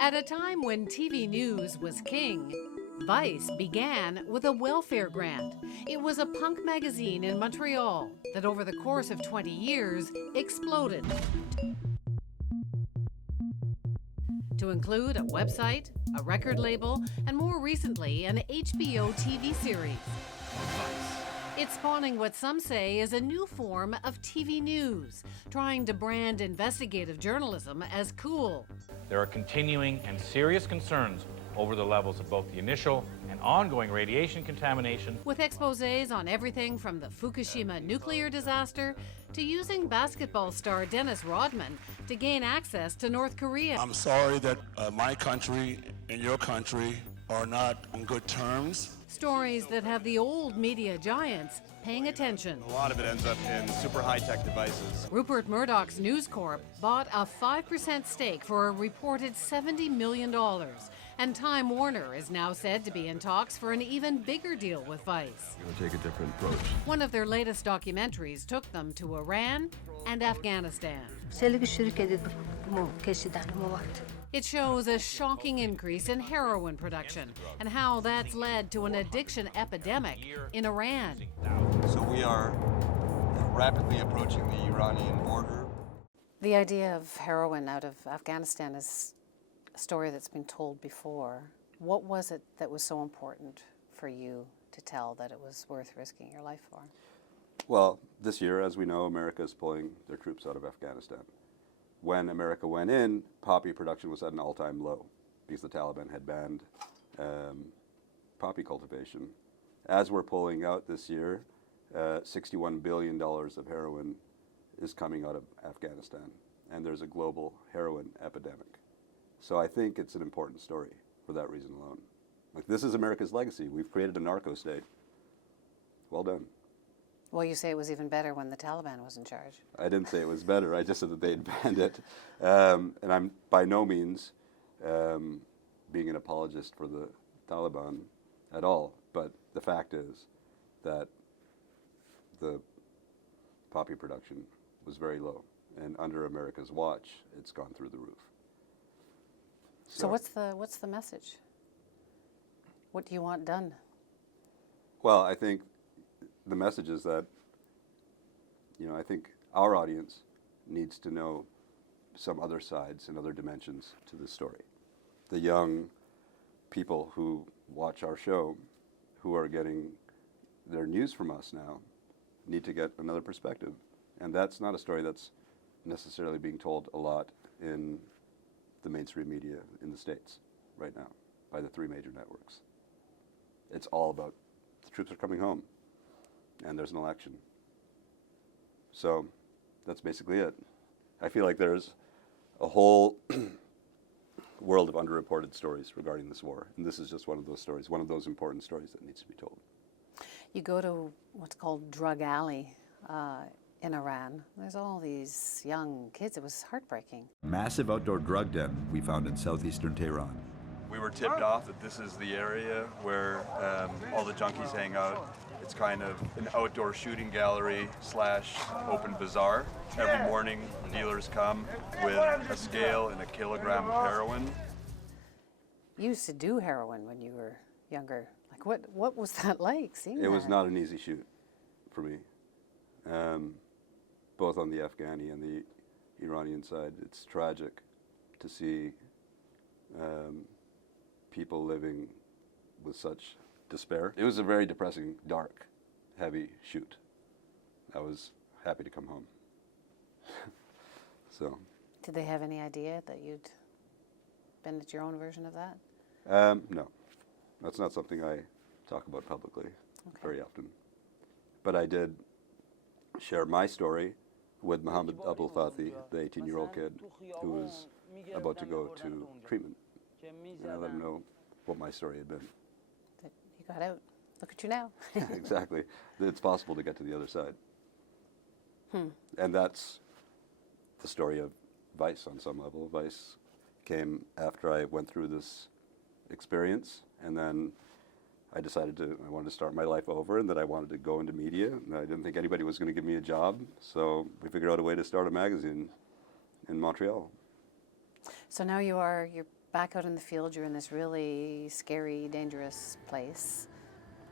At a time when TV news was king, Vice began with a welfare grant. It was a punk magazine in Montreal that over the course of 20 years exploded to include a website, a record label, and more recently, an HBO TV series. It's spawning what some say is a new form of TV news, trying to brand investigative journalism as cool. There are continuing and serious concerns over the levels of both the initial and ongoing radiation contamination. With exposés on everything from the Fukushima nuclear disaster to using basketball star Dennis Rodman to gain access to North Korea. I'm sorry that my country and your country are not on good terms. Stories that have the old media giants paying attention. A lot of it ends up in super high-tech devices. Rupert Murdoch's News Corp bought a 5% stake for a reported $70 million. And Time Warner is now said to be in talks for an even bigger deal with Vice. We'll take a different approach. One of their latest documentaries took them to Iran and Afghanistan. It shows a shocking increase in heroin production and how that's led to an addiction epidemic in Iran. So we are rapidly approaching the Iranian border. The idea of heroin out of Afghanistan is a story that's been told before. What was it that was so important for you to tell that it was worth risking your life for? Well, this year, as we know, America is pulling their troops out of Afghanistan. When America went in, poppy production was at an all-time low because the Taliban had banned poppy cultivation. As we're pulling out this year, $61 billion of heroin is coming out of Afghanistan, and there's a global heroin epidemic. So I think it's an important story for that reason alone. Like, this is America's legacy. We've created a narco state. Well done. Well, you say it was even better when the Taliban was in charge. I didn't say it was better. I just said that they'd banned it. And I'm by no means being an apologist for the Taliban at all. But the fact is that the poppy production was very low. And under America's watch, it's gone through the roof. So what's the message? What do you want done? Well, I think the message is that, I think our audience needs to know some other sides and other dimensions to this story. The young people who watch our show, who are getting their news from us now, need to get another perspective. And that's not a story that's necessarily being told a lot in the mainstream media in the States right now by the three major networks. It's all about the troops are coming home and there's an election. So that's basically it. I feel like there's a whole world of underreported stories regarding this war, and this is just one of those stories, one of those important stories that needs to be told. You go to what's called Drug Alley in Iran. There's all these young kids. It was heartbreaking. Massive outdoor drug den we found in southeastern Tehran. We were tipped off that this is the area where all the junkies hang out. It's kind of an outdoor shooting gallery / open bazaar. Every morning, dealers come with a scale and a kilogram of heroin. You used to do heroin when you were younger. Like, what was that like, seeing It was not an easy shoot for me, both on the Afghani and the Iranian side. It's tragic to see people living with such despair. It was a very depressing, dark, heavy shoot. I was happy to come home. So. Did they have any idea that you'd been at your own version of that? No, that's not something I talk about publicly very often. But I did share my story with Mohammed Abul Fathi, the 18-year-old kid who was about to go to treatment. And I let him know what my story had been. That you got out. Look at you now. Exactly. It's possible to get to the other side. And that's the story of Vice on some level. Vice came after I went through this experience, and then I decided I wanted to start my life over, and that I wanted to go into media, and I didn't think anybody was going to give me a job, so we figured out a way to start a magazine in Montreal. So now you're back out in the field, you're in this really scary, dangerous place.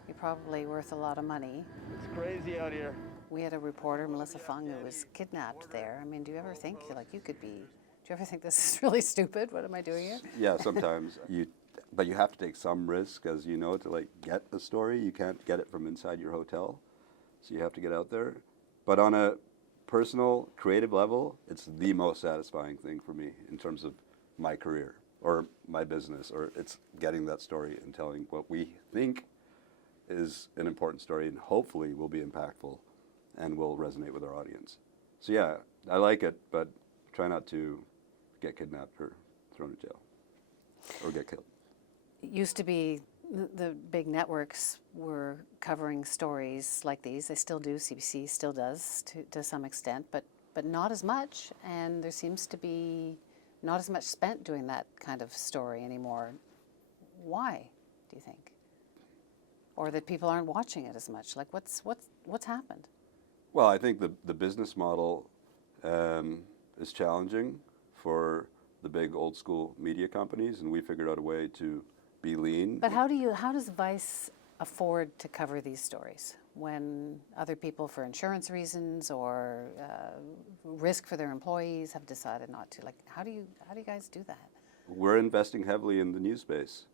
You're probably worth a lot of money. It's crazy out here. We had a reporter, Melissa Fung, who was kidnapped there. I mean, do you ever think, like, do you ever think this is really stupid? What am I doing here? Yeah, sometimes. But you have to take some risk, as you know, to like get the story. You can't get it from inside your hotel, so you have to get out there. But on a personal, creative level, it's the most satisfying thing for me in terms of my career or my business, or it's getting that story and telling what we think is an important story and hopefully will be impactful and will resonate with our audience. So yeah, I like it, but try not to get kidnapped or thrown in jail or get killed. It used to be the big networks were covering stories like these. They still do. CBC still does to some extent, but not as much. And there seems to be not as much spent doing that kind of story anymore. Why, do you think? Or that people aren't watching it as much? Like, what's happened? Well, I think the business model is challenging for the big old school media companies, and we figured out a way to be lean. But how does Vice afford to cover these stories when other people, for insurance reasons or risk for their employees, have decided not to? Like, how do you guys do that? We're investing heavily in the news space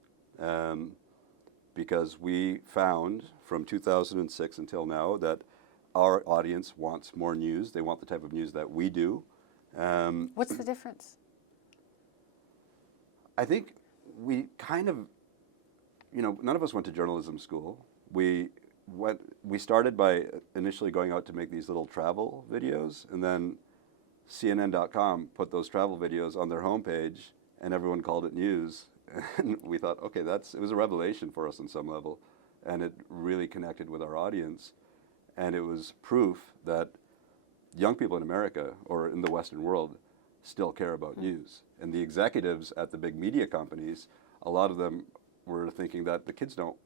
because we found from 2006 until now that our audience wants more news. They want the type of news that we do. What's the difference? I think we kind of, none of us went to journalism school. We started by initially going out to make these little travel videos, and then CNN.com put those travel videos on their homepage, and everyone called it news. And we thought, okay, it was a revelation for us on some level, and it really connected with our audience. And it was proof that young people in America or in the Western world still care about news. And the executives at the big media companies, a lot of them were thinking that the kids don't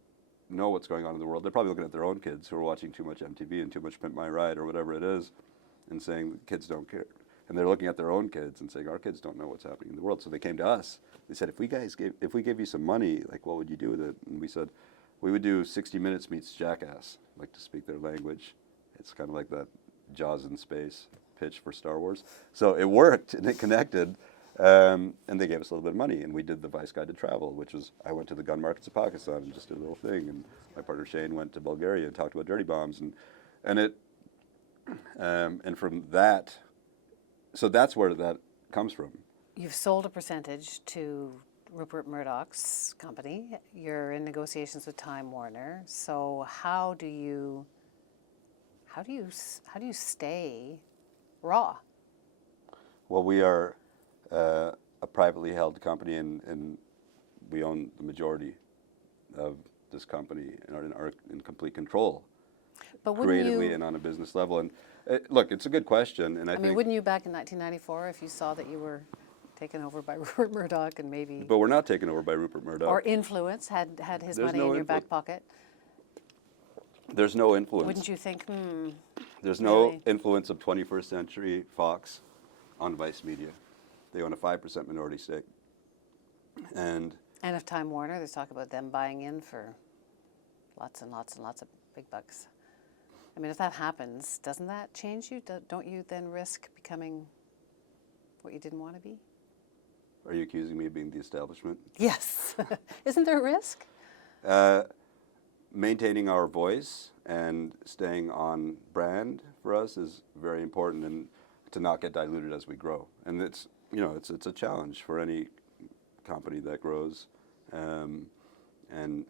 know what's going on in the world. They're probably looking at their own kids who are watching too much MTV and too much Pimp My Ride or whatever it is, and saying the kids don't care. And they're looking at their own kids and saying, our kids don't know what's happening in the world. So they came to us. They said, if we gave you some money, like, what would you do with it? And we said, we would do 60 Minutes meets Jackass, like to speak their language. It's kind of like that Jaws in space pitch for Star Wars. So it worked and it connected, and they gave us a little bit of money. And we did the Vice Guide to Travel, which was, I went to the gun markets of Pakistan and just did a little thing. And my partner Shane went to Bulgaria and talked about dirty bombs. And from that, so that's where that comes from. You've sold a percentage to Rupert Murdoch's company. You're in negotiations with Time Warner. So how do you stay raw? Well, we are a privately held company, and we own the majority of this company and are in complete control, but creatively and on a business level. And look, it's a good question, and I think. Wouldn't you back in 1994 if you saw that you were taken over by Rupert Murdoch and maybe? But we're not taken over by Rupert Murdoch. Or influence had his money in your back pocket. There's no influence. Wouldn't you think? There's no influence of 21st Century Fox on Vice Media. They own a 5% minority stake. And of Time Warner, there's talk about them buying in for lots and lots and lots of big bucks. I mean, if that happens, doesn't that change you? Don't you then risk becoming what you didn't want to be? Are you accusing me of being the establishment? Yes. Isn't there a risk? Maintaining our voice and staying on brand for us is very important, and to not get diluted as we grow. And it's a challenge for any company that grows, and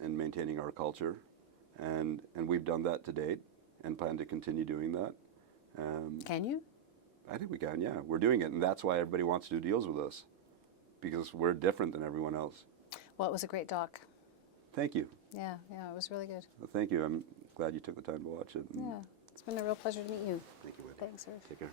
maintaining our culture, and we've done that to date and plan to continue doing that. Can you? I think we can. Yeah, we're doing it, and that's why everybody wants to do deals with us, because we're different than everyone else. Well, it was a great doc. Thank you. Yeah, it was really good. Well, thank you. I'm glad you took the time to watch it. Yeah, it's been a real pleasure to meet you. Thank you, Wendy. Thanks, Suroosh. Take care.